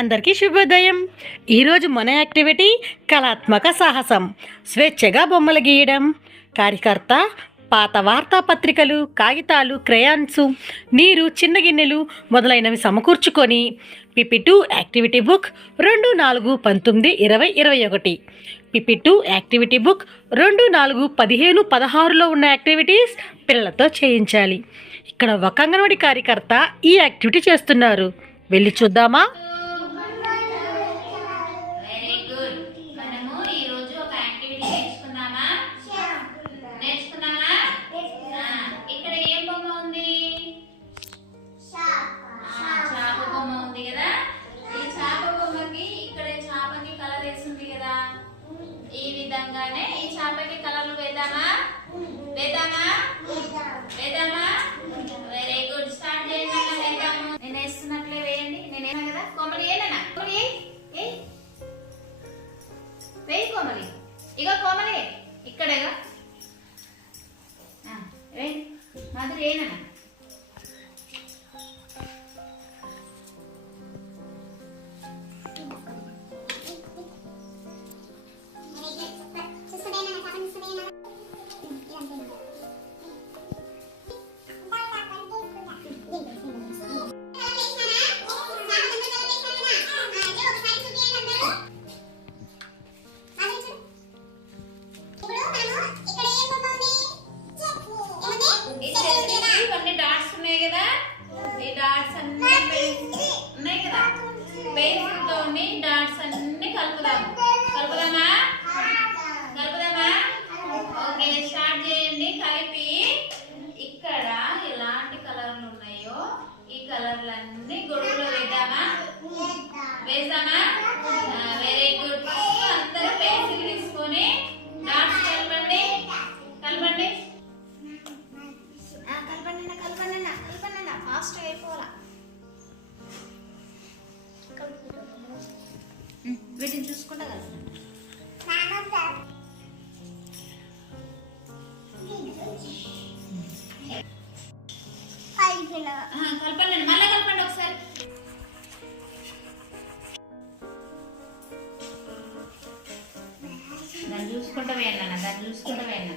అందరికీ శుభోదయం. ఈరోజు మన యాక్టివిటీ కళాత్మక సాహసం. స్వేచ్ఛగా బొమ్మలు గీయడం. కార్యకర్త పాత వార్తాపత్రికలు, కాగితాలు, క్రేయాన్స్, నీరు, చిన్న గిన్నెలు మొదలైనవి సమకూర్చుకొని పిపి2 యాక్టివిటీ బుక్ 2/4/19/2021 పిపి2 యాక్టివిటీ బుక్ 2/4/15/16లో ఉన్న యాక్టివిటీస్ పిల్లలతో చేయించాలి. ఇక్కడ ఒక అంగన్వాడీ కార్యకర్త ఈ యాక్టివిటీ చేస్తున్నారు. వెళ్ళి చూద్దామా? ఈ విధంగానే ఈ చేపకి కలర్లు వేద్దామా వేద్దామా వేద్దామా వెరీ గుడ్. స్టార్ట్ చేయండి. వేద్దాము. నేను వేస్తున్నట్లే వేయండి. నేను వేసాను కదా. కోమలి ఏనా కోమలి వేయి కోమలి. ఇక కోమలి ఇక్కడేగా వేయండి. మాధురి ఏనా కలర్లన్నీ గొడుగులో వేద్దామా వేద్దామా వెరీ గుడ్. అందరూ పెన్సిల్ తీసుకొని డాట్స్ కలపండి కలపండి కలపండి కలపండి కలపండి. ఫాస్ట్ అయిపోవాలా. వీటిని చూసుకుంటా కలపండి. కలపండి మళ్ళీ కలపండి ఒకసారి. దాన్ని చూసుకుంటా వేయన్నా దాన్ని చూసుకుంటా వేయన్నా.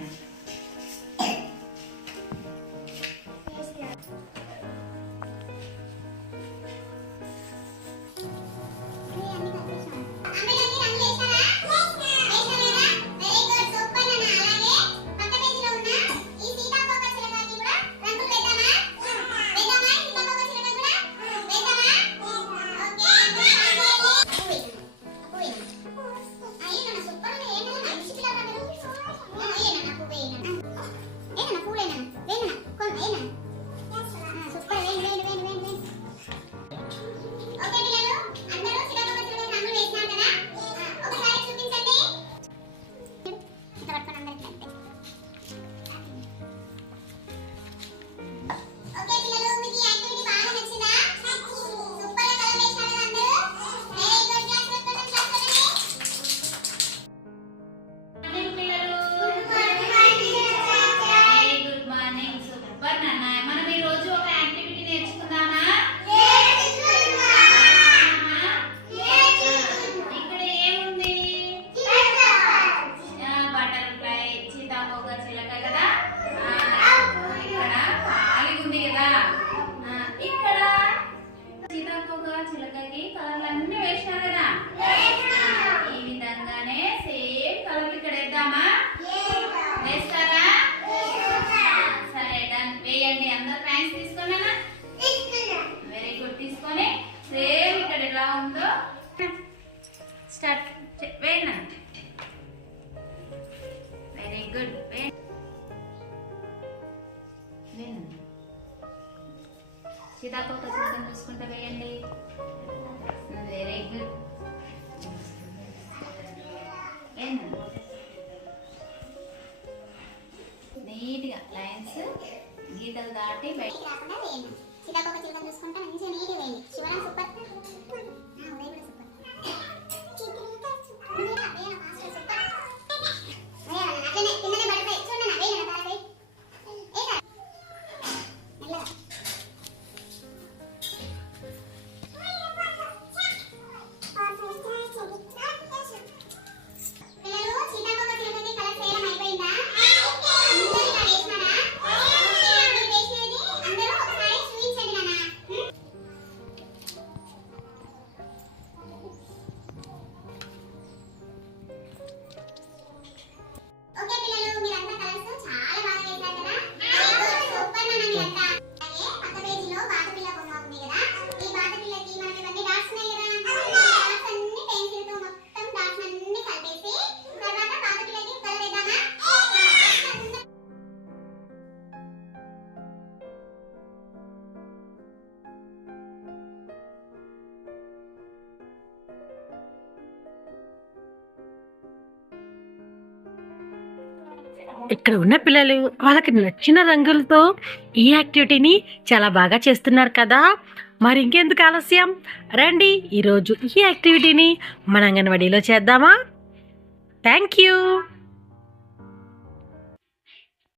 చిలకకి కలర్లన్నీ వేసినా కదా. ఈ విధంగానే సేమ్ కలర్ ఇక్కడ వేద్దామా వేస్తారా? సరే డన్. వేయండి. అందరు ప్యాంట్స్ తీసుకున్నానా? Very good. తీసుకొని సేమ్ ఇక్కడ ఎలా ఉందో స్టార్ట్ వేయండి. Very good. సీతాకోక చిలకను చూసుకుంటూ వేయండి. Very good. నీట్గా లైన్స్ గీతలు దాటి సీతాకోక చిలకను చూసుకుంటా మంచిగా నీట్గా వేయండి. శివరాం సూపర్. ఇక్కడ ఉన్న పిల్లలు వాళ్ళకి నచ్చిన రంగులతో ఈ యాక్టివిటీని చాలా బాగా చేస్తున్నారు కదా. మరి ఇంకెందుకు ఆలస్యం, రండి ఈరోజు ఈ యాక్టివిటీని మన అంగన్వాడీలో చేద్దామా. Thank you.